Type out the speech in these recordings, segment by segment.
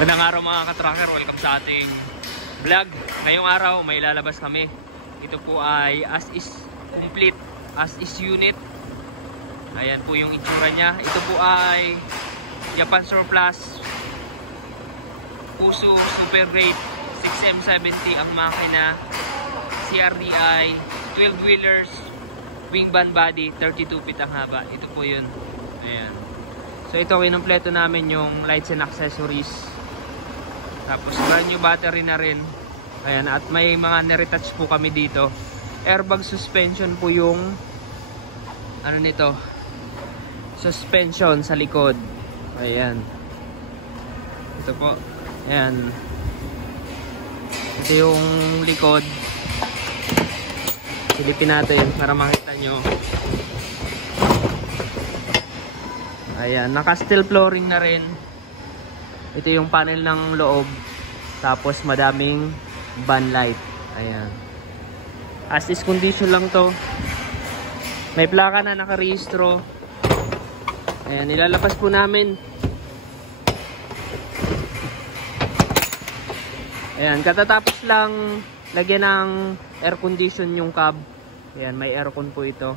Magandang araw mga ka-tracker, welcome sa ating vlog. Ngayong araw may lalabas kami. Ito po ay as is complete, as is unit. Ayan po yung itsura niya. Ito po ay Japan Surplus Puso Super Great 6M70 ang makina. CRDI 12 wheelers, wing band body, 32 feet ang haba. Ito po yun. Ayan. So ito kinumpleto namin yung lights and accessories. Tapos brand new battery na rin. Ayan, at may mga niretouch po kami dito. Airbag suspension po yung ano nito, suspension sa likod. Ayan. Ito po. Ayan. Ito yung likod. Silipin natin para makita nyo. Ayan, naka steel flooring na rin. Ito yung panel ng loob. Tapos madaming van light. Ayan. As is condition lang to. May plaka na nakarehistro. Ayan, ilalabas po namin. Ayan, katatapos lang lagyan ng air condition yung cab. Ayan, may aircon po ito.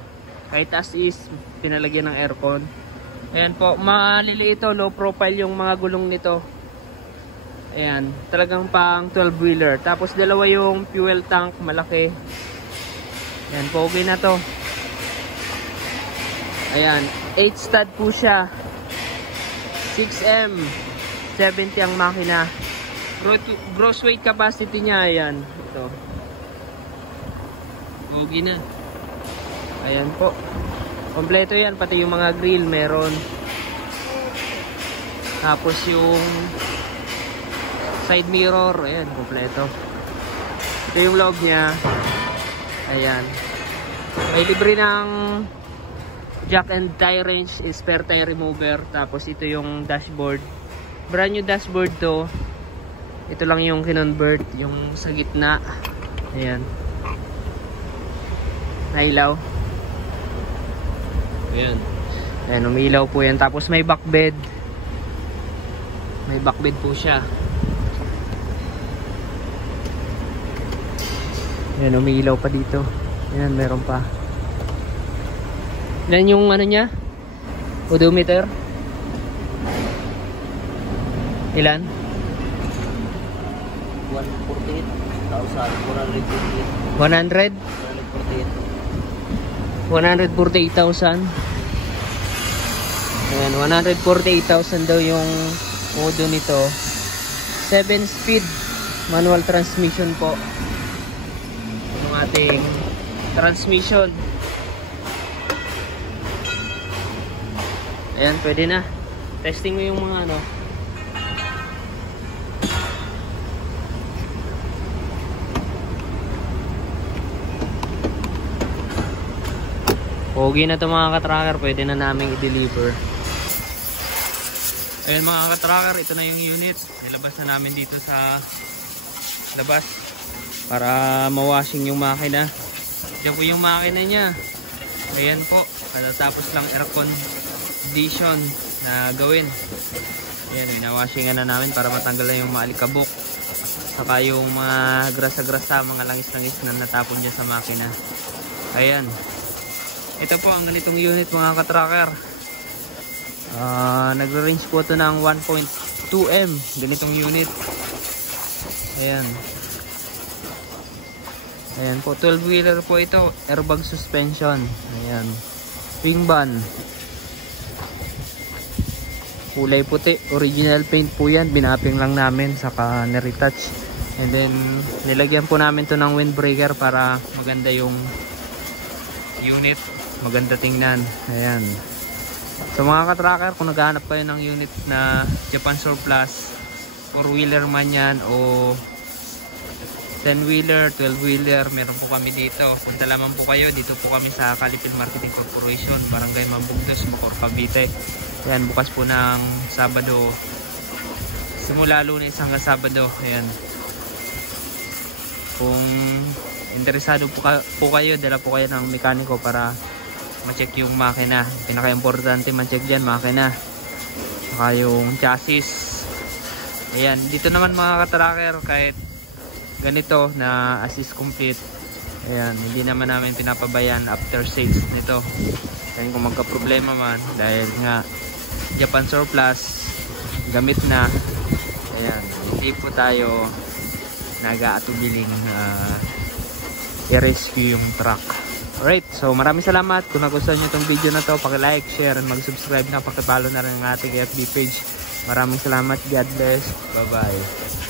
Kahit as is, pinalagyan ng aircon. Ayan po, maliliit ito, low profile yung mga gulong nito. Ayan, talagang pang 12 wheeler. Tapos dalawa yung fuel tank, malaki. Ayan, pogi na to. Ayan, 8 stud po siya. 6M 70 ang makina. Gross weight capacity niya, ayan. Ito. Pogi na. Ayan po. Kompleto yan, pati yung mga grill meron. Tapos yung side mirror, ayan, kompleto. Ito yung loob niya. Ayan. May libre ng jack and tie wrench, spare tire remover. Tapos ito yung dashboard. Brand new dashboard to. Ito lang yung kinonvert, yung sa gitna. Ayan. Nailaw. Ayan. Ayan, umilaw po yan. Tapos may back bed. May back bed po siya. Ayan, umilaw pa dito. Ayan, meron pa. Yan yung ano niya? Odometer. Ilan? 148,000. 100? 148,000. Ayan, 148,000 daw yung modo nito. 7 speed manual transmission po. Yung ating transmission. Ayan, pwede na. Testing mo yung mga ano. Pogi na ito mga ka-tracker, pwede na namin i-deliver. Ayun mga ka-tracker, ito na yung unit. Nilabas na namin dito sa labas para mawashing yung makina. Diyan po yung makina niya. Ayan po, tapos lang air condition na gawin. Ayan, winawashingan na namin para matanggal na yung maalikabok. Saka yung mga grasa-grasa, mga langis-langis na natapon dyan sa makina. Ayan. Ito po ang ganitong unit mga ka-tracker. Nagre-range po ito ng 1.2M. Ganitong unit. Ayan. Ayan po, 12 wheeler po ito. Airbag suspension. Ayan. Wing band. Kulay puti. Original paint po yan. Binaping lang namin. Saka niretouch. And then nilagyan po namin to ng windbreaker para maganda yung unit. Maganda tingnan. Ayan. So mga ka-tracker, kung naghahanap kayo ng unit na Japan Surplus, 4-wheeler man yan o 10-wheeler, 12-wheeler, meron po kami dito. Punta lamang po kayo. Dito po kami sa Calipil Marketing Corporation, Barangay Mambugnos, Bacoor, Cavite. Ayan, bukas po ng Sabado. Simula Lunes hanggang Sabado. Ayan. Kung interesado po kayo, dala po kayo ng mekaniko para ma-check yung makina. Pinaka-importante ma-check dyan, makina. Saka yung chassis. Ayan, dito naman mga ka-tracker, kahit ganito na assist complete, ayan, hindi naman namin pinapabayan after sales nito. Kaya kung magka-problema man, dahil nga Japan surplus, gamit na, ayan, hindi po tayo nag-aatubiling i-rescue yung truck. Alright, so maraming salamat. Kung nagustuhan nyo itong video na to, paki-like, share, and mag-subscribe na, paki-follow na rin ang ating FB page. Maraming salamat. God bless. Bye-bye.